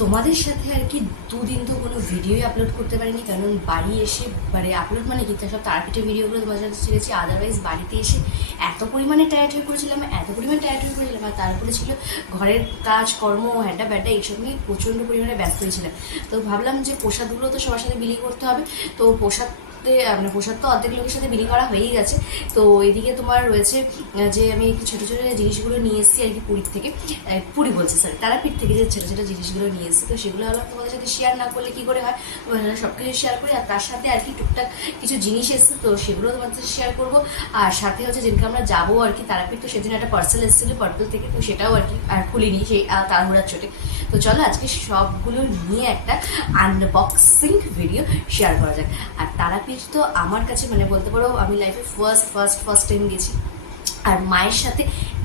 তোমাদের সাথে আর কি দুদিন তো কোনো ভিডিওই আপলোড করতে পারিনি, কারণ বাড়ি এসে মানে আপলোড মানে কি সব তারাপীঠের ভিডিওগুলো তোমার সাথে ছেড়েছি। আদারওয়াইজ বাড়িতে এসে এত পরিমাণে টায়ার্ড হয়ে পড়েছিলাম, আর তারপরে ছিল ঘরের কাজ কর্ম হ্যাডা ব্যাডা এইসব নিয়ে প্রচণ্ড পরিমাণে ব্যস্ত হয়েছিলাম। তো ভাবলাম যে প্রসাদগুলো তো সবার সাথে বিলি করতে হবে। তো মানে প্রসাদ তো অর্ধেক লোকের সাথে বিলি করা হয়েই গেছে। তো এদিকে তোমার রয়েছে যে আমি ছোটো ছোটো জিনিসগুলো নিয়ে এসেছি আর কি পুরীর থেকে, পুরী বলছি সরি, তারাপীঠ থেকে যে ছোটো ছোটো জিনিসগুলো নিয়ে এসেছি। তো সেগুলো হলো তোমাদের সাথে শেয়ার না করলে কী করে হয়, সব কিছু শেয়ার করি। আর তার সাথে আর কি টুকটাক কিছু জিনিস এসেছে, তো সেগুলো তোমাদের সাথে শেয়ার করবো। আর সাথে হচ্ছে যেদিনকে আমরা যাবো আর কি তারাপীঠ, তো সেদিন একটা পার্সেল এসেছিলো পার্পল থেকে, তো সেটাও আর কি আর খুলিনি সেই তাড়াহুড়ার চোটে। তো চলো আজকে সবগুলো নিয়ে একটা আনবক্সিং ভিডিও শেয়ার করা যাক। আর তারাপীঠ তো আমার কাছে মানে বলতে পারো আমি লাইফে ফার্স্ট টাইম গেছি। আর মায়ের সাথে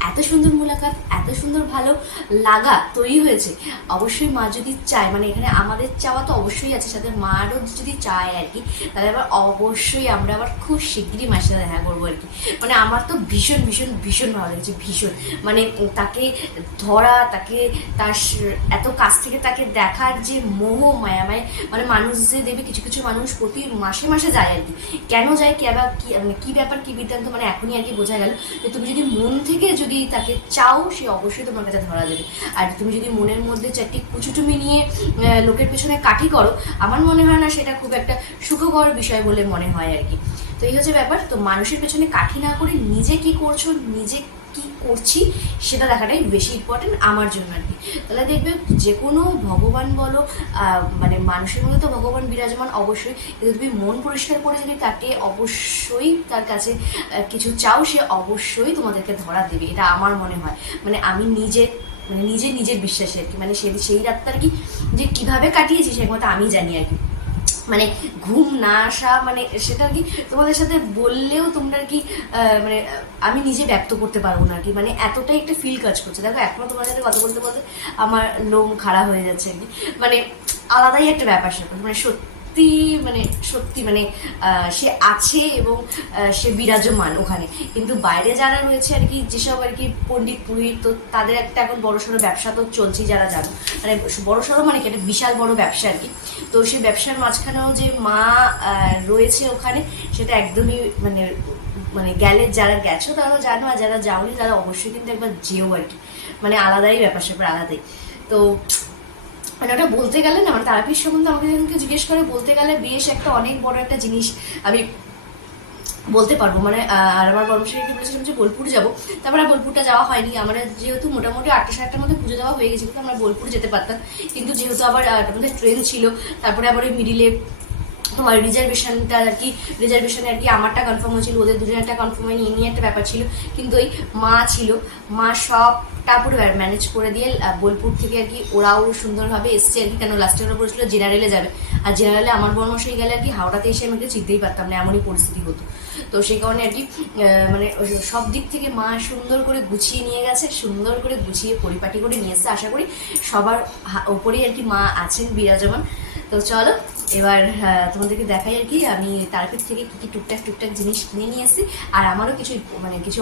এত সুন্দর মোলাকাত, এত সুন্দর ভালো লাগা তৈরি হয়েছে। অবশ্যই মা যদি চায়, মানে এখানে আমাদের চাওয়া তো অবশ্যই আছে, সাথে মারও যদি চায় আর কি, তাহলে আবার অবশ্যই আমরা আবার খুব শিগগিরই মায়ের সাথে দেখা করবো আর কি। মানে আমার তো ভীষণ ভীষণ ভীষণ ভালো লেগেছে, ভীষণ। মানে তাকে ধরা, তাকে তার এত কাছ থেকে তাকে দেখার যে মোহ মায়ামায়, মানে মানুষ যে দেবে, কিছু কিছু মানুষ প্রতি মাসে মাসে যায় আর কি। কেন যায়, কি মানে কী ব্যাপার, কী বৃত্তান্ত, মানে এখনই আর কি বোঝা গেল। তুমি যদি মন থেকে যদি তাকে চাও, সে অবশ্যই তোমার কাছে ধরা দেবে। আর তুমি যদি মনের মধ্যে চারটি কুচুটুমি নিয়ে লোকের পেছনে কাঠি করো, আমার মনে হয় না সেটা খুব একটা সুখকর বিষয় বলে মনে হয় আর কি। তো এই হচ্ছে ব্যাপার। তো মানুষের পেছনে কাঠি না করে নিজে কি করছো, নিজে কি করছি সেটা দেখাটাই বেশি ইম্পর্টেন্ট আমার জন্য আর কি। তাহলে দেখবে যে কোনো ভগবান বলো, মানে মানুষের মধ্যে তো ভগবান বিরাজমান অবশ্যই, কিন্তু তুমি মন পরিষ্কার করে যদি তাকে অবশ্যই তার কাছে কিছু চাও, সে অবশ্যই তোমাদেরকে ধরা দেবে, এটা আমার মনে হয়। মানে আমি নিজের বিশ্বাসে আর কি, মানে সেই রাতটা আর কি যে কীভাবে কাটিয়েছি সে কথা আমি জানি আর কি। মানে ঘুম না আসা, মানে সেটা আর কি তোমাদের সাথে বললেও তোমরা আর কি মানে আমি নিজে ব্যক্ত করতে পারবো না আর কি। মানে এতটাই একটা ফিল কাজ করছে, দেখো এখনও তোমার সাথে কথা বলতে বলতে আমার লোম খাড়া হয়ে যাচ্ছে আর কি। মানে আলাদাই একটা ব্যাপার স্যাপার, মানে সত্যি মানে সে আছে এবং সে বিরাজমান ওখানে। কিন্তু বাইরে যারা রয়েছে আর কি, যেসব আর কি পণ্ডিত পুরোহিত, তো তাদের একটা এখন বড়সড় ব্যবসা তো চলছেই, যারা জানো, মানে বড়সড় মানে কি একটা বিশাল বড় ব্যবসা আর কি। তো সেই ব্যবসার মাঝখানেও যে মা রয়েছে ওখানে, সেটা একদমই মানে মানে গেলে যারা গেছো তারা জানো, আর যারা যাওনি তারা অবশ্যই কিন্তু একবার যেও আর কি। মানে আলাদাই ব্যাপার স্যাপার, আলাদাই। তো মানে ওটা বলতে গেলে না, মানে তারাপীঠ সম্বন্ধে আমাকে যখন জিজ্ঞেস করে, বলতে গেলে বেশ একটা অনেক বড় একটা জিনিস আমি বলতে পারবো। মানে আর আমার বর্মশাইকে বলেছিলাম যে বোলপুর যাবো, তারপরে বোলপুরটা যাওয়া হয়নি। আমরা যেহেতু মোটামুটি 8টা 7টার মধ্যে পুজো দেওয়া হয়ে গেছে, কিন্তু আমরা বোলপুর যেতে পারতাম। কিন্তু যেহেতু আবার আমাদের ট্রেন ছিল, তারপরে আবার ওই মিডিলে তোমার রিজার্ভেশনটা আর কি, রিজার্ভেশনে আর কি আমারটা কনফার্ম হয়েছিল, ওদের দুজনেরটা কনফার্ম হয়নি, এই নিয়ে একটা ব্যাপার ছিল। কিন্তু ওই মা ছিল, মা সবটা পুরো ম্যানেজ করে দিয়ে বোলপুর থেকে আর কি ওরাও সুন্দরভাবে এসছে আর কি। কেন লাস্টে ওরা বলেছিল জেনারেলে যাবে, আর জেনারেলে আমার বর্মশাই গেলে আর কি হাওড়াতে এসে আমাকে চিনতেই পারতাম না, এমনই পরিস্থিতি হতো। তো সেই কারণে আর কি মানে সব দিক থেকে মা সুন্দর করে গুছিয়ে নিয়ে গেছে, সুন্দর করে গুছিয়ে পরিপাটি করে নিয়ে এসছে। আশা করি সবার ওপরেই আর কি মা আছেন বিরাজমান। তো চলো এবার তোমাদেরকে দেখাই আর কি আমি তারাপীঠ থেকে কী কী টুকটাক জিনিস কিনে নিয়ে এসেছি। আর আমারও কিছু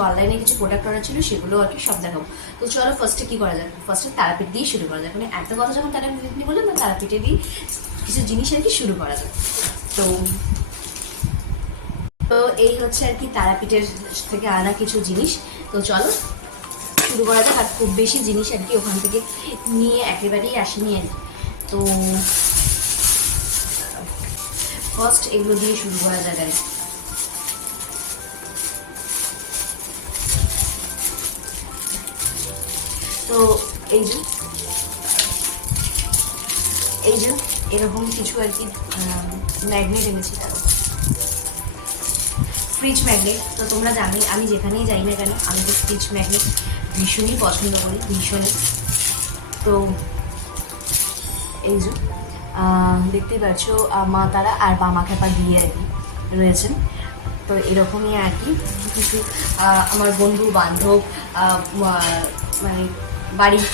অনলাইনে কিছু প্রোডাক্ট অর্ডার ছিল, সেগুলো আর কি সব দেখাবো। তো চলো ফার্স্টে কী করা যাক, ফার্স্টে তারাপীঠ দিয়ে শুরু করা যাক। মানে এত কথা যখন তারাপীঠ নিয়ে বললাম, না তারাপীঠে দিয়ে কিছু জিনিস আর কি শুরু করা যাক। তো তো এই হচ্ছে আর কি তারাপীঠের থেকে আনা কিছু জিনিস। তো চলো শুরু করা যাক। আর খুব বেশি জিনিস আর কি ওখান থেকে নিয়ে একেবারেই আসিনি আর কি। তো ফার্স্ট এগুলো দিয়ে শুরু করা যাক আর কি। তো এই যে এরকম কিছু আর কি ম্যাগনেট এনেছি, তারও ফ্রিজ ম্যাগনেট। তো তোমরা জানোই আমি যেখানেই যাই না কেন, আমি তো ফ্রিজ ম্যাগনেট ভীষণই পছন্দ করি, ভীষণই। তো এই যে দেখতেই পাচ্ছ মা তারা আর বামা খেপা দিয়ে আর কি রয়েছেন। তো এরকমই আর কি কিছু আমার বন্ধু বান্ধব, মানে বাড়ির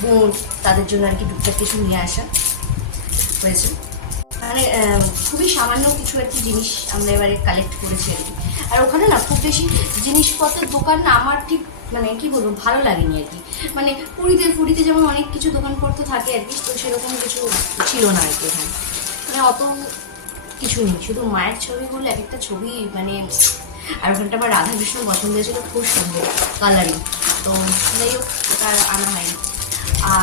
বোন, তাদের জন্য আর কি টুকটাক কিছু নিয়ে আসা হয়েছে। মানে খুবই সামান্য কিছু আর কি জিনিস আমরা এবারে কালেক্ট করেছি আর কি। আর ওখানে না খুব বেশি জিনিসপত্রের দোকান না আমার ঠিক মানে কি বলবো, ভালো লাগেনি আর কি। মানে পুরীতে যেমন অনেক কিছু দোকানপত্র থাকে আর কি, তো সেরকম কিছু ছিল না আর কি এখানে। মানে অত কিছু নেই, শুধু মায়ের ছবিগুলো, এক একটা ছবি মানে। আর ওখানটা আমার রাধাকৃষ্ণ পছন্দ হয়েছিল, খুব সুন্দর কালারিং। তো যাই হোক, ওটা আনা হয়নি।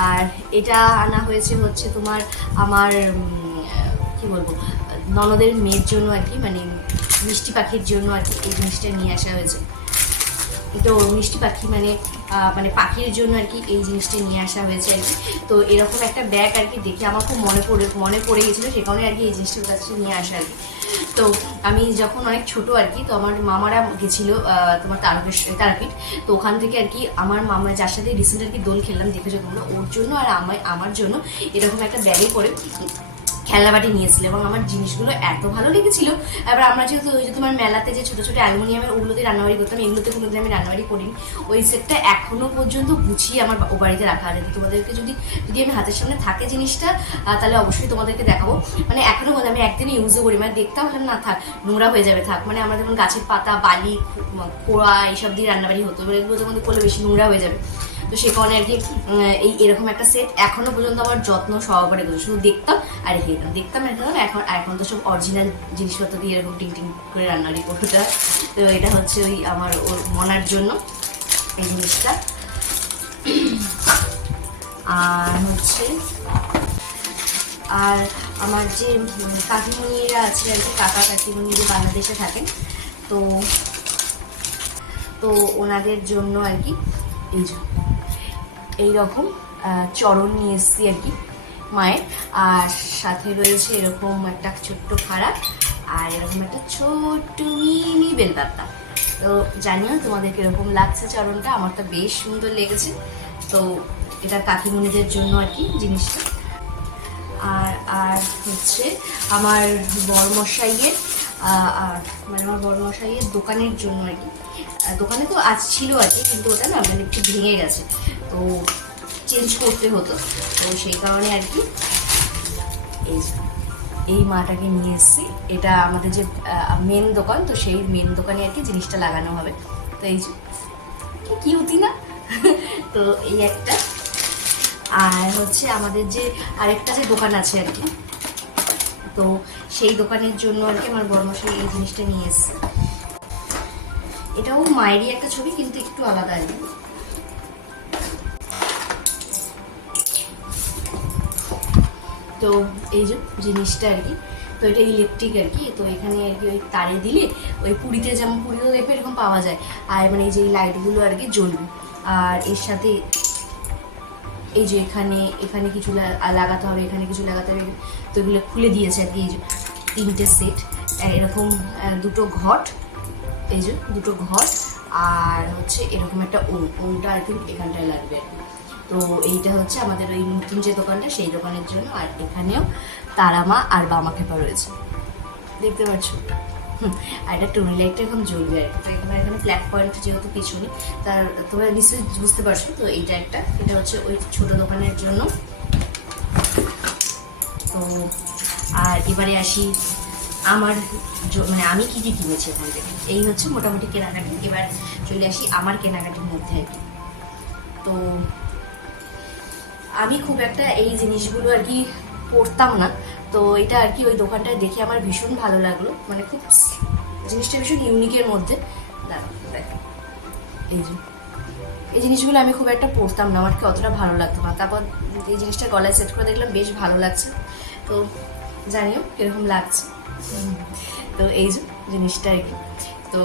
আর এটা আনা হয়েছে হচ্ছে তোমার আমার কি বলবো, ননদের মেয়ের জন্য আর কি, মানে মিষ্টি পাখির জন্য আর কি এই জিনিসটা নিয়ে আসা হয়েছে। তো মিষ্টি পাখি মানে মানে পাখির জন্য আর কি এই জিনিসটা নিয়ে আসা হয়েছে আর কি। তো এরকম একটা ব্যাগ আর কি দেখে আমার খুব মনে পড়ে গেছিলো, সে কারণে আর কি এই জিনিসটার কাছে নিয়ে আসা আর কি। তো আমি যখন অনেক ছোট আর কি, তো আমার মামারা গেছিলো তোমার তারাপীঠ। তো ওখান থেকে আর কি আমার মামা, যার সাথে রিসেন্ট আর কি দোল খেললাম দেখেছো তোমরা, ওর জন্য আর আমার জন্য এরকম একটা ব্যাগে করে খেলনাবাটি নিয়েছিল, এবং আমার জিনিসগুলো এত ভালো লেগেছিল। এবার আমরা যেহেতু ওই যে তোমার মেলাতে যে ছোটো ছোটো অ্যালুমিনিয়ামের ওগুলোতে রান্নাবাড়ি করতাম, এগুলোতে কোনোদিন আমি রান্নাবাড়ি করিনি। ওই সেটটা এখনও পর্যন্ত গুছিয়ে আমার ও বাড়িতে রাখা আছে। তোমাদেরকে যদি আমি হাতের সামনে থাকে জিনিসটা, তাহলে অবশ্যই তোমাদেরকে দেখাবো। মানে এখনও পর্যন্ত আমি একদিনই ইউজও করি, মানে দেখতাম না থাক, নোংরা হয়ে যাবে থাক, মানে আমরা যেমন গাছের পাতা, বালি, খোড়া এইসব দিয়ে রান্নাবাড়ি হতো, এবার এগুলো যখন করলে বেশি নোংরা হয়ে যাবে। তো সে কারণে আর কি এরকম একটা সেট এখনো পর্যন্ত আমার যত্ন সহকারে করছে, শুধু দেখতাম আর রেখে দিতাম। এখন তো সব অরিজিনাল জিনিসপত্র দিয়ে এরকম টিং টিং করে রান্নাবাড়ি করতে হয়। তো এটা হচ্ছে ওই আমার ওর মনার জন্য এই জিনিসটা। আর হচ্ছে আর আমার যে কাকিমণিরা আছে আর কি, কাকা কাকিমণি যে বাংলাদেশে থাকেন, তো তো ওনাদের জন্য আর কি এইরকম চরণ নিয়ে এসছি আর কি মায়ের। আর সাথে রয়েছে এরকম একটা ছোট্ট খাড়া, আর এরকম একটা ছোট্ট মিনি বেলপাতা। তো জানিও তোমাদের কীরকম লাগছে চরণটা, আমার তো বেশ সুন্দর লেগেছে। তো এটা কাকিমণিদের জন্য আর কি জিনিসটা। আর হচ্ছে আমার বড়মশাইয়ের মানে আমার বড়মশাইয়ের দোকানের জন্য আর কি। দোকানে তো আজ ছিল আর কি, কিন্তু ওটা না মানে একটু ভেঙে গেছে, তো চেঞ্জ করতে হতো। তো সেই কারণে আর কি এই মাটাকে নিয়ে এসেছি। এটা আমাদের যে মেন দোকান, তো সেই মেন দোকানে আর কি জিনিসটা লাগানো হবে। তো এই যে কি হতি না তো এই একটা। আর হচ্ছে আমাদের যে আরেকটা যে দোকান আছে আর কি, তো সেই দোকানের জন্য আর কি আমার বড়মশাই এই জিনিসটা নিয়ে এসছে। এটাও মায়েরই একটা ছবি, কিন্তু একটু আলাদা আর কি। তো এই যে জিনিসটা আর কি, তো এটা ইলেকট্রিক আর কি। তো এখানে আর কি ওই তারে দিলে ওই পুরীতে যেমন, পুরীতেও দেখবে এরকম পাওয়া যায়, আর মানে এই যে লাইটগুলো আর কি জ্বলবে। আর এর সাথে এই যে এখানে কিছু লাগাতে হবে, এখানে কিছু লাগাতে হবে, তো এগুলো খুলে দিয়েছে আর কি। এই যে 3টে সেট, এরকম 2টো ঘট, এই যে 2টো ঘট, আর হচ্ছে এরকম একটা ওমটা আই থিঙ্ক এখানটায় লাগবে আর কি। তো এইটা হচ্ছে আমাদের ওই নতুন যে দোকানটা, সেই দোকানের জন্য। আর এখানেও তারামা আর বামা খেপা রয়েছে, দেখতে পাচ্ছ। আর এটা টুনি লাইটটা এখন জ্বলবে আর কি। তো এখানে ফ্ল্যাগ পয়েন্ট যেহেতু পিছনে, তার তোমরা নিশ্চয়ই বুঝতে পারছো। তো এটা হচ্ছে ওই ছোটো দোকানের জন্য। তো আর এবারে আসি আমার মানে আমি কী কী কিনেছি এখান থেকে। এই হচ্ছে মোটামুটি কেনাকাটি। এবার চলে আসি আমার কেনাকাটির মধ্যে আর কি। তো আমি খুব একটা এই জিনিসগুলো আর কি পড়তাম না, তো এটা আর কি ওই দোকানটায় দেখে আমার ভীষণ ভালো লাগলো, মানে খুব জিনিসটা ভীষণ ইউনিকের মধ্যে। এই জিনিসগুলো আমি খুব একটা পড়তাম না, আমার কি অতটা ভালো লাগতো না। তারপর এই জিনিসটা গলায় সেট করে দেখলাম বেশ ভালো লাগছে, তো জানিও কীরকম লাগছে। তো এই যে জিনিসটা আর কি, তো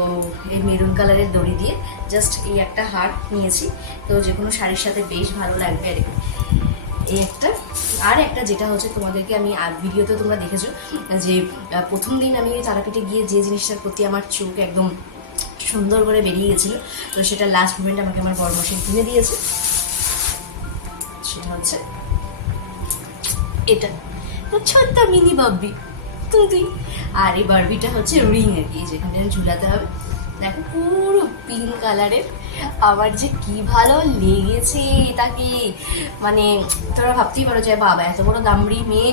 এই মেরুন কালারের দড়ি দিয়ে জাস্ট এই একটা হার নিয়েছি। তো যে কোনো শাড়ির সাথে বেশ ভালো লাগবে আর কি। এই একটা, আর একটা যেটা হচ্ছে তোমাদেরকে আমি ভিডিওতে তোমরা দেখেছো যে প্রথম দিন আমি তারাপীঠে গিয়ে যে জিনিসটার প্রতি আমার চোখ একদম সুন্দর করে বেরিয়ে গেছিলো, তো সেটা লাস্ট মোমেন্ট আমাকে আমার বড়মশাই কিনে দিয়েছে। সেটা হচ্ছে এটা, তো ছোট্ট মিনি বাবি তুই। আর এই বারবিটা হচ্ছে রিং আর কি, যেখানে ঝুলাতে হবে। দেখো পুরো পিঙ্ক কালারের আমার যে কি ভালো লেগেছে তাকে, মানে তোরা ভাবতেই পারো যে বাবা এত বড় দামড়ি মেয়ে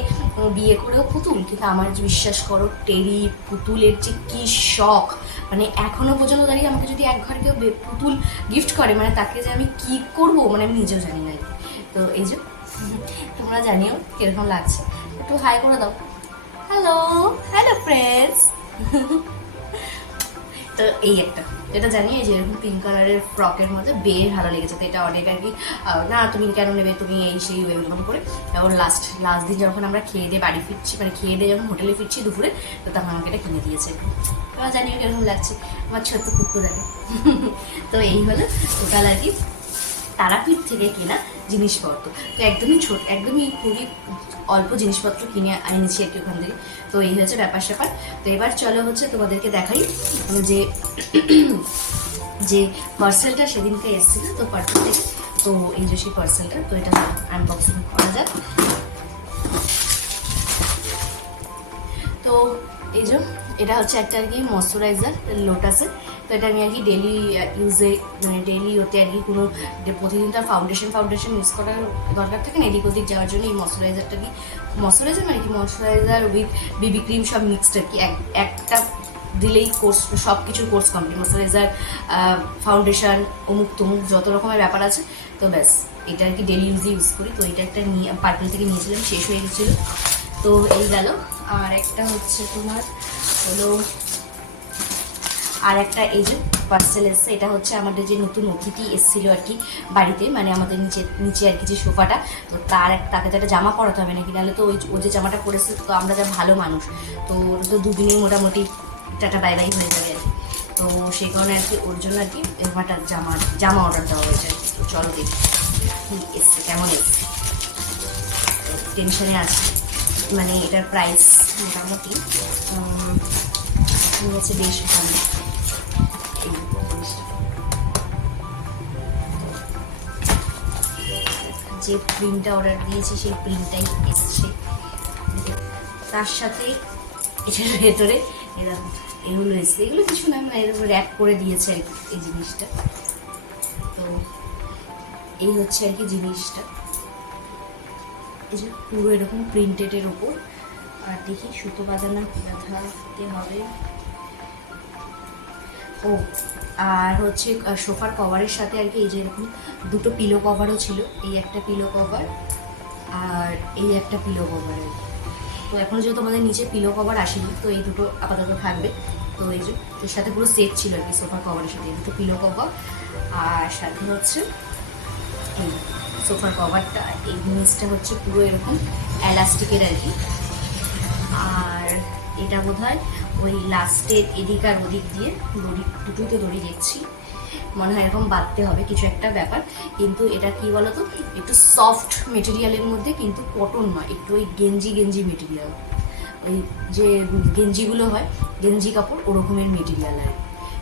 বিয়ে করেও পুতুল, কিন্তু আমার যে বিশ্বাস করো টেরি পুতুলের যে কি শখ, মানে এখনো পর্যন্ত দাঁড়িয়ে আমাকে যদি এক ঘর কেউ পুতুল গিফট করে, মানে তাকে যে আমি কি করব মানে আমি নিজেও জানি না। তো এই যে তোমরা জানিও কিরকম লাগছে, একটু হাই করে দাও। Hello hello friends. তো এই একটা এটা জানি যে এরকম পিঙ্ক কালারের ফ্রকের মধ্যে বেশ ভালো লেগেছে। তো এটা অনেক আর কি না তুমি কেন নেবে তুমি এই সেই ওয়েলকাম করে। তারপর লাস্ট দিন যখন আমরা খেয়ে দিয়ে বাড়ি ফিরছি, মানে খেয়ে দিয়ে যখন হোটেলে ফিরছি দুপুরে, তো তখন আমাকে এটা কিনে দিয়েছে। এবার জানিও কিরকম লাগছে আমার ছোট্ট কুকুর আগে। তো এই হলো টোটাল আর কি তারাপীঠ থেকে কেনা জিনিসপত্র। তো একদমই খুবই অল্প জিনিসপত্র কিনে এনেছি আর কি ওখান থেকে। তো এই হচ্ছে ব্যাপার স্যাপার। তো এবার চলো হচ্ছে তোমাদেরকে দেখাই যে যে পার্সেলটা সেদিনকে এসেছিল, তো পার্সেল থেকে, তো এই যে সেই পার্সেলটা, তো এটা আনবক্সিং করা যাক। তো এই যে এটা হচ্ছে একটা আর কি ময়শ্চারাইজার লোটাসের। তো এটা আমি আর কি ডেলি ইউজে, মানে ডেলি ওতে আর কি কোনো প্রতিদিন তার ফাউন্ডেশন ইউজ করার দরকার থাকে না, এদিক ওদিক যাওয়ার জন্য এই ময়শ্চারাইজারটা কি ময়শ্চারাইজার মানে কি ময়শ্চারাইজার উইথ বেবি ক্রিম সব মিক্সড আর কি একটা দিলেই কোর্স, সব কিছুর কোর্স কমপ্লিট। ময়শ্চারাইজার, ফাউন্ডেশন, অমুক তমুক যত রকমের ব্যাপার আছে। তো ব্যাস এটা আর কি ডেলি ইউজ করি। তো এটা একটা নিয়ে পার্পল থেকে নিয়েছিলাম, শেষ হয়ে গেছিলো। তো এই গেল। আর একটা হচ্ছে তোমার হলো আর একটা এই যে পার্সেল এসছে, এটা হচ্ছে আমাদের যে নতুন অতিথি এসেছিল আর কি বাড়িতে, মানে আমাদের নিচে আর কি যে সোফাটা, তো তাকে তো একটা জামা পরাতে হবে নাকি, নাহলে তো ও যে জামাটা পরেছে, তো আমরা যা ভালো মানুষ, তো দুদিনে মোটামুটি টাটা বাই বাই হয়ে যাবে আর কি। তো সেই কারণে আর কি ওর জন্য আর কি জামাটা জামা অর্ডার দেওয়া হয়েছে আর কি। তো চলো দেখি এসছে কেমন এসছে, টেনশনে আছে। মানে এটার প্রাইস মোটামুটি হচ্ছে বেশ ভালো। যে প্রিন্টটা অর্ডার দিয়েছি সেই প্রিন্টটাই এসছে, তার সাথে এটার ভেতরে এরকম এগুলো এসছে, এগুলো কিছু না, মানে এরকম র্যাপ করে দিয়েছে আর কি এই জিনিসটা। তো এই হচ্ছে আর কি জিনিসটা, এই যে পুরো এরকম প্রিন্টেডের ওপর। আর দেখি সুতো বাঁধাতে হবে। ও আর হচ্ছে সোফার কভারের সাথে আর কি এই যে এরকম দুটো পিলো কভারও ছিল, এই একটা পিলো কভার আর এই একটা পিলো কভার। তো এখন যেহেতু আমাদের নিচে পিলো কভার আসেনি, তো এই দুটো আপাতত থাকবে। তো এই যে এর সাথে পুরো সেট ছিল আর কি সোফার কভারের সাথে, এই দুটো পিলো কভার আর সাথে হচ্ছে এই সোফার কভারটা। এই জিনিসটা হচ্ছে পুরো এরকম এলাস্টিকের আর কি। আর এটা বোধ হয় ওই লাস্টের এদিক আর ওদিক দিয়ে দুটোতে দড়ি দেখছি, মনে হয় এরকম বাঁধতে হবে কিছু একটা ব্যাপার। কিন্তু এটা কি বলতো একটু সফট মেটেরিয়ালের মধ্যে, কিন্তু কটন নয়, একটু ওই গেঞ্জি মেটেরিয়াল, ওই যে গেঞ্জিগুলো হয় গেঞ্জি কাপড় ওরকমের মেটেরিয়াল আর।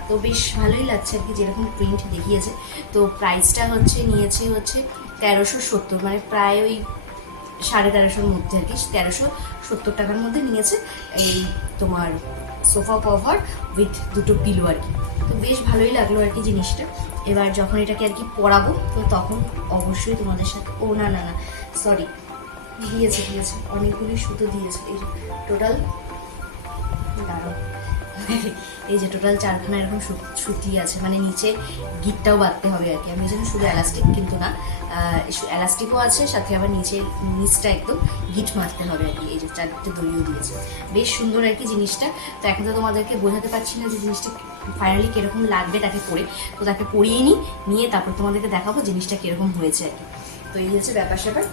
তো বেশ ভালোই লাগছে আর কি যেরকম প্রিন্ট দেখিয়েছে। তো প্রাইসটা নিয়েছে 1370, মানে প্রায় ওই 1350 মধ্যে আর কি, 1370 টাকার মধ্যে নিয়েছে এই তোমার সোফা কভার উইথ দুটো পিলো আর কি। তো বেশ ভালোই লাগলো আর কি জিনিসটা। এবার যখন এটাকে আর কি পরাবো, তো তখন অবশ্যই তোমাদের সাথে না সরি দিয়েছে অনেকগুলি সুতো দিয়েছে। এই টোটাল দাঁড়াও, এই যে টোটাল 4খানা এরকম সুতি আছে, মানে নিচে গিটটাও বাঁধতে হবে আর কি। আমি জানি শুধু এলাস্টিক, কিন্তু না, এলাস্টিকও আছে সাথে, আবার নিচটা একদম গিট মারতে হবে আর কি। এই যে 4টে দড়িও দিয়েছে, বেশ সুন্দর আর কি জিনিসটা। তো এখন তো তোমাদেরকে বোঝাতে পারছি না যে জিনিসটা ফাইনালি কীরকম লাগবে তাকে পরে। তো তাকে পরিয়ে নিয়ে তারপর তোমাদেরকে দেখাবো জিনিসটা কীরকম হয়েছে আর কি। তো এই হচ্ছে ব্যাপার স্যাপার।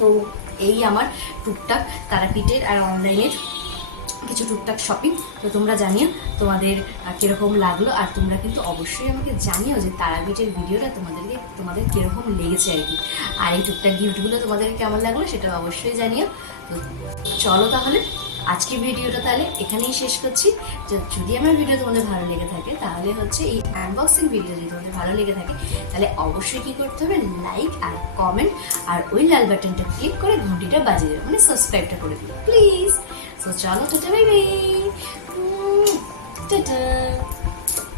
তো এই আমার টুকটাক তারাপীঠের আর অনলাইনের কিছু টুকটাক শপিং। তো তোমরা জানিও তোমাদের কীরকম লাগলো, আর তোমরা কিন্তু অবশ্যই আমাকে জানিও যে তারাপীঠের ভিডিওটা তোমাদের কীরকম লেগেছে আর কি। আর এই টুকটাক গিফটগুলো তোমাদের কেমন লাগলো সেটা অবশ্যই জানিও। তো চলো তাহলে আজকের ভিডিওটা তাহলে এখানেই শেষ করছি। যদি আমার ভিডিও তোমাদের ভালো লেগে থাকে, তাহলে হচ্ছে এই আনবক্সিং ভিডিও যদি তোমাদের ভালো লেগে থাকে, তাহলে অবশ্যই কী করতে হবে, লাইক আর কমেন্ট আর ওই লাল বাটনটা ক্লিক করে ঘন্টিটা বাজিয়ে দেবে, মানে সাবস্ক্রাইবটা করে দিও please. So, chalo, tata, bye bye. Tata.